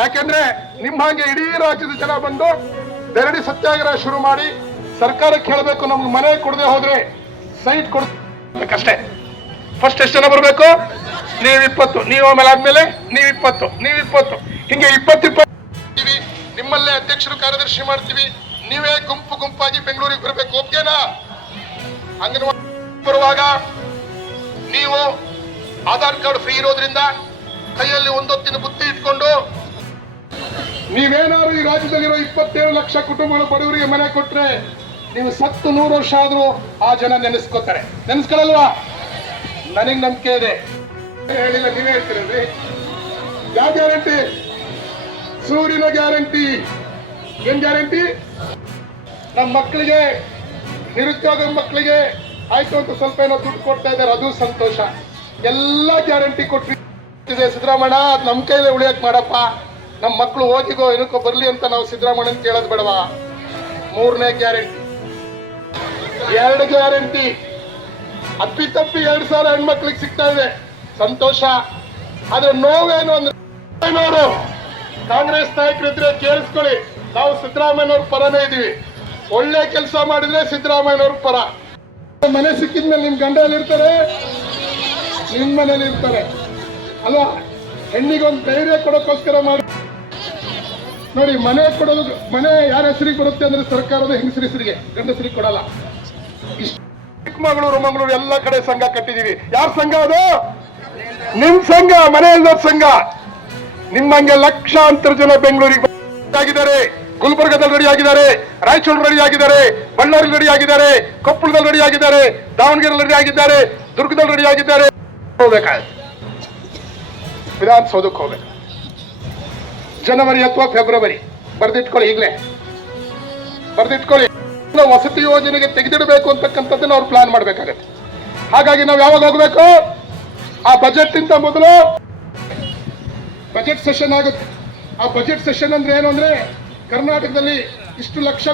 ಯಾಕೆಂದ್ರೆ ನಿಮ್ಮ ಹಾಗೆ ಇಡೀ ರಾಜ್ಯದ ಜನ ಬಂದು ಬೆರಡಿ ಸತ್ಯಾಗ್ರಹ ಶುರು ಮಾಡಿ ಸರ್ಕಾರಕ್ಕೆ ಹೇಳಬೇಕು, ನಮ್ಗೆ ಮನೆ ಕೊಡದೆ ಹೋದ್ರೆ ಸೈಟ್ ಕೊಡ್ಬೇಕಷ್ಟೇ. ಫಸ್ಟ್ ಎಷ್ಟು ಜನ ಬರಬೇಕು? ನೀವು 20, ನೀವು ಆಮೇಲೆ ಆದ್ಮೇಲೆ ನೀವು 20, ನೀವು 20, ಹಿಂಗೆ 20 ನಿಮ್ಮಲ್ಲೇ ಅಧ್ಯಕ್ಷರು ಕಾರ್ಯದರ್ಶಿ ಮಾಡ್ತೀವಿ. ನೀವೇ ಗುಂಪು ಗುಂಪಾಗಿ ಬೆಂಗಳೂರಿಗೆ ಬರಬೇಕು. ಒಪ್ಗೆನಾ? ಅಂಗನವಾಡಿ ಬರುವಾಗ ನೀವು ಆಧಾರ್ ಕಾರ್ಡ್ ಫ್ರೀ ಇರೋದ್ರಿಂದ ಕೈಯಲ್ಲಿ ಒಂದೊತ್ತಿನ ಬುತ್ತಿ ಇಟ್ಕೊಂಡು ನೀವೇನಾದ್ರು ಈ ರಾಜ್ಯದಲ್ಲಿರೋ 27 ಲಕ್ಷ ಕುಟುಂಬಗಳು ಬಡವರಿಗೆ ಮನೆ ಕೊಟ್ರೆ ನೀವು ಸತ್ತು 100 ವರ್ಷ ಆದ್ರೂ ಆ ಜನ ನೆನೆಸ್ಕೋತಾರೆ. ನೆನೆಸ್ಕೊಳ್ಳಲ್ವಾ? ನನಗೆ ನಂಬಿಕೆ ಇದೆ. ಹೇಳಿಲ್ಲ, ನೀವೇ ಹೇಳ್ತೀರಲ್ರಿ. ಯಾವ ಗ್ಯಾರಂಟಿ? ಸೂರ್ಯನ ಗ್ಯಾರಂಟಿ. ಏನ್ ಗ್ಯಾರಂಟಿ? ನಮ್ಮ ಮಕ್ಕಳಿಗೆ, ನಿರುದ್ಯೋಗ ಮಕ್ಕಳಿಗೆ ಆಯ್ತು ಅಂತ ಸ್ವಲ್ಪ ಏನೋ ದುಡ್ಡು ಕೊಡ್ತಾ ಇದ್ದಾರೆ, ಅದು ಸಂತೋಷ. ಎಲ್ಲ ಗ್ಯಾರಂಟಿ ಕೊಟ್ಟಿದೆ ಸಿದ್ದರಾಮಣ್ಣ. ನಮ್ಮ ಕೈಲೇ ಉಳಿಯಕ್ ಮಾಡಪ್ಪ. ನಮ್ಮ ಮಕ್ಕಳು ಓದಿಗೋ ಏನಕ್ಕೋ ಬರ್ಲಿ ಅಂತ ನಾವು ಸಿದ್ದರಾಮಣ್ಣನ ಕೇಳೋದು ಬೇಡವಾ? 3ನೇ ಗ್ಯಾರಂಟಿ, 2 ಗ್ಯಾರಂಟಿ ಅಪ್ಪಿತಪ್ಪಿ 2,000 ಹೆಣ್ಮಕ್ಳಿಗೆ ಸಿಗ್ತಾ ಇದೆ, ಸಂತೋಷ. ಆದ್ರೆ ನೋವೇನು ಅಂದ್ರೆ ಕಾಂಗ್ರೆಸ್ ನಾಯಕರಿದ್ರೆ ಕೇಳಿಸ್ಕೊಳ್ಳಿ, ನಾವು ಸಿದ್ದರಾಮಯ್ಯನವ್ರ ಪರನೇ ಇದೀವಿ. ಒಳ್ಳೆ ಕೆಲಸ ಮಾಡಿದ್ರೆ ಸಿದ್ದರಾಮಯ್ಯನವ್ರ ಪರ. ಮನೆ ಸಿಕ್ಕಿದ್ಮೇಲೆ ನಿಮ್ ಗಂಡ ಎಲ್ಲಿರ್ತಾರೆ? ನಿಮ್ ಮನೇಲಿ ಇರ್ತಾರೆ ಅಲ್ವಾ? ಹೆಣ್ಣಿಗೊಂದು ಧೈರ್ಯ ಕೊಡೋಕ್ಕೋಸ್ಕರ ಮಾಡಿ ನೋಡಿ. ಮನೆ ಕೊಡೋದು, ಮನೆ ಯಾರ ಹೆಸರಿಗೆ ಬರುತ್ತೆ ಅಂದ್ರೆ ಸರ್ಕಾರದ ಹೆಂಗಸರ ಹೆಸರಿಗೆ, ಗಂಡಸರಿಗೆ ಕೊಡಲ್ಲ. ಚಿಕ್ಕಮಗಳೂರು, ಮಂಗಳೂರು ಎಲ್ಲ ಕಡೆ ಸಂಘ ಕಟ್ಟಿದೀವಿ. ಯಾರ ಸಂಘ ಅದು? ನಿಮ್ ಸಂಘ, ಮನೆ ಇಲ್ಲದ ಸಂಘ. ನಿಮ್ಮಂಗೆ ಲಕ್ಷಾಂತರ ಜನ ಬೆಂಗಳೂರಿಗೆ ಆಗಿದ್ದಾರೆ, ಗುಲ್ಬರ್ಗದಲ್ಲಿ ರೆಡಿ ಆಗಿದ್ದಾರೆ, ರಾಯಚೂರು ರೆಡಿ ಆಗಿದ್ದಾರೆ, ಬಳ್ಳಾರಿ ರೆಡಿ ಆಗಿದ್ದಾರೆ, ಕೊಪ್ಪಳದಲ್ಲಿ ರೆಡಿ ಆಗಿದ್ದಾರೆ, ದಾವಣಗೆರೆ ರೆಡಿ ಆಗಿದ್ದಾರೆ, ದುರ್ಗದಲ್ಲಿ ರೆಡಿ ಆಗಿದ್ದಾರೆ. ಹೋಗ್ಬೇಕಾಯ್ತು ವಿಧಾನಸೌಧಕ್ಕೆ ಹೋಗ್ಬೇಕು. ಜನವರಿ ಅಥವಾ ಫೆಬ್ರವರಿ ಬರ್ದಿಟ್ಕೊಳ್ಳಿ, ಈಗಲೇ ಬರ್ದಿಟ್ಕೊಳ್ಳಿ. ವಸತಿ ಯೋಜನೆಗೆ ತೆಗೆದಿಡಬೇಕು ಅಂತಕ್ಕಂಥದ್ದನ್ನ ಅವ್ರು ಪ್ಲಾನ್ ಮಾಡ್ಬೇಕಾಗತ್ತೆ. ಹಾಗಾಗಿ ನಾವು ಯಾವಾಗ ಹೋಗ್ಬೇಕು? ಆ ಬಜೆಟ್ ಇಂತ ಮೊದಲು ಬಜೆಟ್ ಸೆಷನ್ ಆಗುತ್ತೆ. ಆ ಬಜೆಟ್ ಸೆಷನ್ ಅಂದ್ರೆ ಏನು ಅಂದ್ರೆ, ಕರ್ನಾಟಕದಲ್ಲಿ ಇಷ್ಟು ಲಕ್ಷ